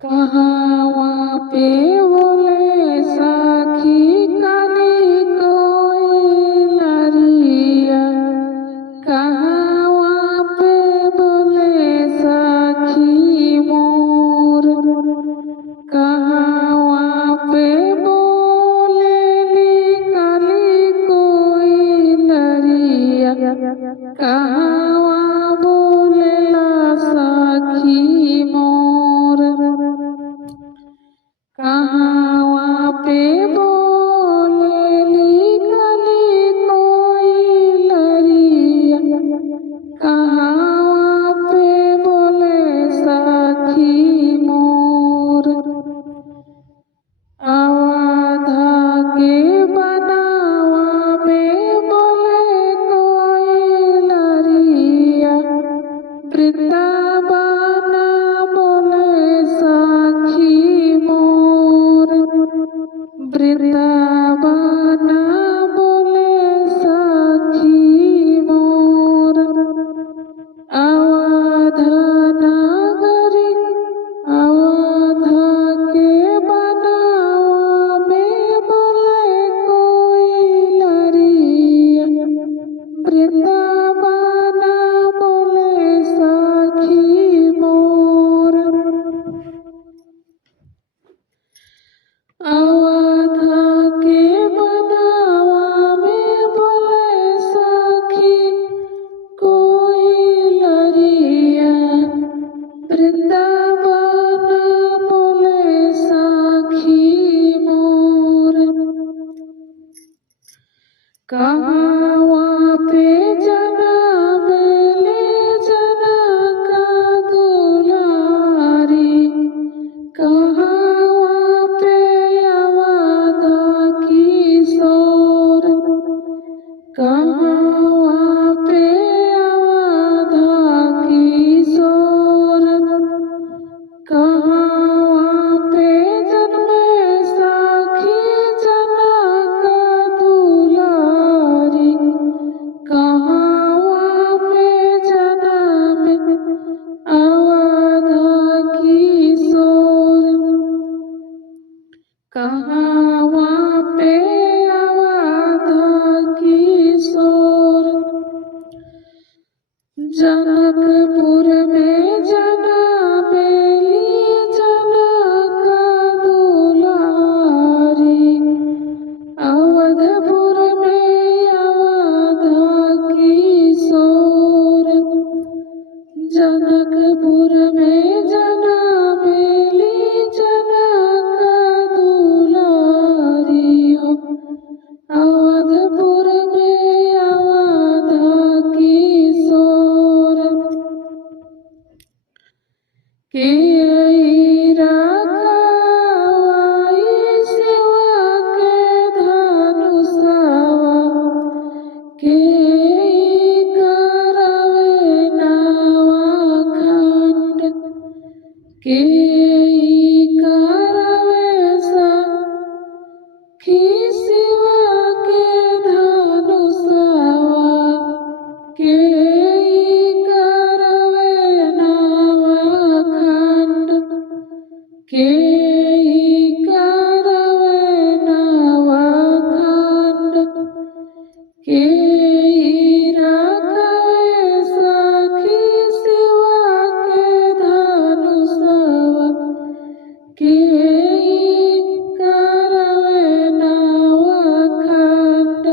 कहाँ पे बोले साखी काली कोई लरिया, कहाँ पे बोले साखी मोर, कहाँ पे बोले ली काली कोई लरिया, कहाँ बोलेला साखी मोर, कहाँ पे बोलेली काली कोई लरिया, कहाँ पे बोले साखी मोर। आवाधा के बनावा में बोले कोई लरिया, वृंदावन बोले साखी मोर, वृंदावन बोले साखी मोर। आवाधा नगरी आवाधा के बनावा में बोले कोई लरिया, वृंदावन बोले साखी मोर। आवाधा के बनावा में बोले साखी कोई लरिया, वृंदावन बोले साखी मोर। कहाँ पे जनम ले जनक दुलारी, कहाँ पे अवधा किशोर, कहाँ पे अवधा किशोर, कहाँ पे जन्मे साखी जनक दुलारी, कहाँ पे जन्मे अवधा किशोर, कहाँ पे अवधा किशोर। जनकपुर में जनमेली जनक दुलारी, अवधपुर में अवधा किशोर, जनकपुर में जनमेली जनक दुलारी हो, अवधपुर में अवधा किशोर। के रखवाई शिवा के धनुषवा, के करवे नवखंड, के करवे साखी शिवा के धनुषवा, के करवे नवखंड, के करवे नवखंड, के रखवे साखी शिवा के धनुषवा, के करवे नवखंड।